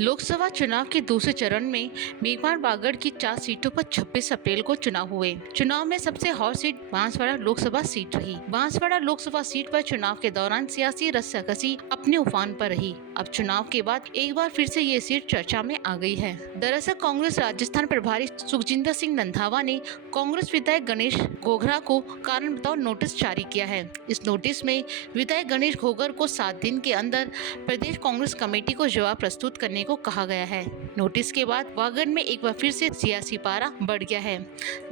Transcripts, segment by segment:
लोकसभा चुनाव के दूसरे चरण में मेघवाल बागड़ की 4 सीटों पर 26 अप्रैल को चुनाव हुए। चुनाव में सबसे hot seat Banswara Lok Sabha seat रही। बांसवाड़ा लोकसभा सीट पर चुनाव के दौरान सियासी रस्साकसी अपने उफान पर रही। अब चुनाव के बाद एक बार फिर से ये सीट चर्चा में आ गई है। दरअसल कांग्रेस राजस्थान प्रभारी सुखजिंदर सिंह रंधावा ने कांग्रेस विधायक गणेश घोगरा को कारण बताओ नोटिस जारी किया है। इस नोटिस में विधायक गणेश घोगर को 7 दिन के अंदर प्रदेश कांग्रेस कमेटी को जवाब प्रस्तुत करने को कहा गया है। नोटिस के बाद वागड़ में एक बार फिर से सियासी पारा बढ़ गया है।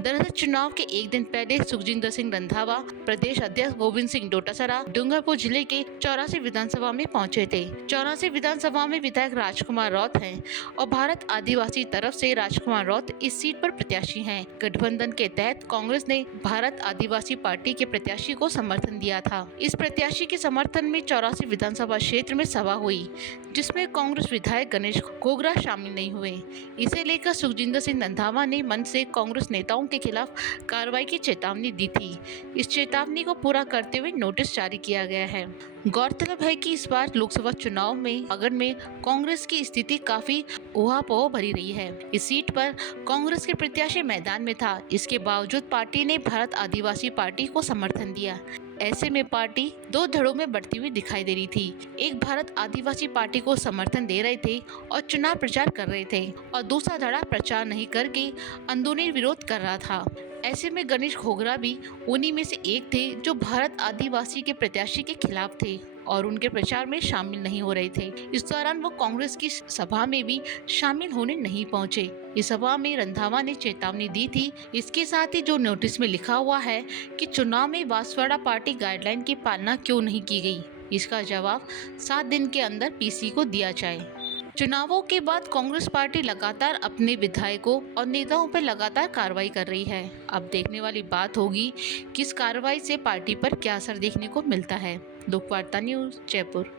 दरअसल चुनाव के एक दिन पहले सुखजिंदर सिंह रंधावा प्रदेश अध्यक्ष गोविंद सिंह डोटासरा डूंगरपुर जिले के 84 विधानसभा में पहुंचे थे। 84 विधानसभा में विधायक राजकुमार रौत हैं और भारत आदिवासी तरफ से राजकुमार रौत इस सीट पर प्रत्याशी हैं। गठबंधन के तहत कांग्रेस ने भारत आदिवासी पार्टी के प्रत्याशी को समर्थन दिया था। इस प्रत्याशी के समर्थन में 84 विधानसभा क्षेत्र में सभा हुई, जिसमें कांग्रेस विधायक गणेश घोगरा शामिल नहीं हुए। इसे लेकर सुखजिंदर सिंह रंधावा ने मंच से कांग्रेस नेताओं के खिलाफ कार्रवाई की चेतावनी दी थी। इस चेतावनी को पूरा करते हुए नोटिस जारी किया गया है। गौरतलब है कि इस बार लोकसभा चुनाव में वागड़ में कांग्रेस की स्थिति काफी ऊहापोह भरी रही है। इस सीट पर कांग्रेस के प्रत्याशी मैदान में था। इसके बावजूद पार्टी ने भारत आदिवासी पार्टी को समर्थन दिया। ऐसे में पार्टी 2 धड़ों में बढ़ती हुई दिखाई दे रही थी। एक भारत आदिवासी पार्टी को समर्थन दे रहे थे और चुनाव प्रचार कर रहे थे, और दूसरा धड़ा प्रचार नहीं करके अंदरूनी विरोध कर रहा था। ऐसे में गणेश घोगरा भी उन्हीं में से एक थे जो भारत आदिवासी के प्रत्याशी के खिलाफ थे और उनके प्रचार में शामिल नहीं हो रहे थे। इस दौरान वो कांग्रेस की सभा में भी शामिल होने नहीं पहुंचे। इस सभा में रंधावा ने चेतावनी दी थी। इसके साथ ही जो नोटिस में लिखा हुआ है कि चुनाव में बांसवाड़ा पार्टी गाइडलाइन की पालना क्यों नहीं की गई, इसका जवाब 7 दिन के अंदर पीसी को दिया जाए। चुनावों के बाद कांग्रेस पार्टी लगातार अपने विधायकों और नेताओं पर लगातार कार्रवाई कर रही है। अब देखने वाली बात होगी कि इस कार्रवाई से पार्टी पर क्या असर देखने को मिलता है। लोकवार्ता न्यूज़, जयपुर।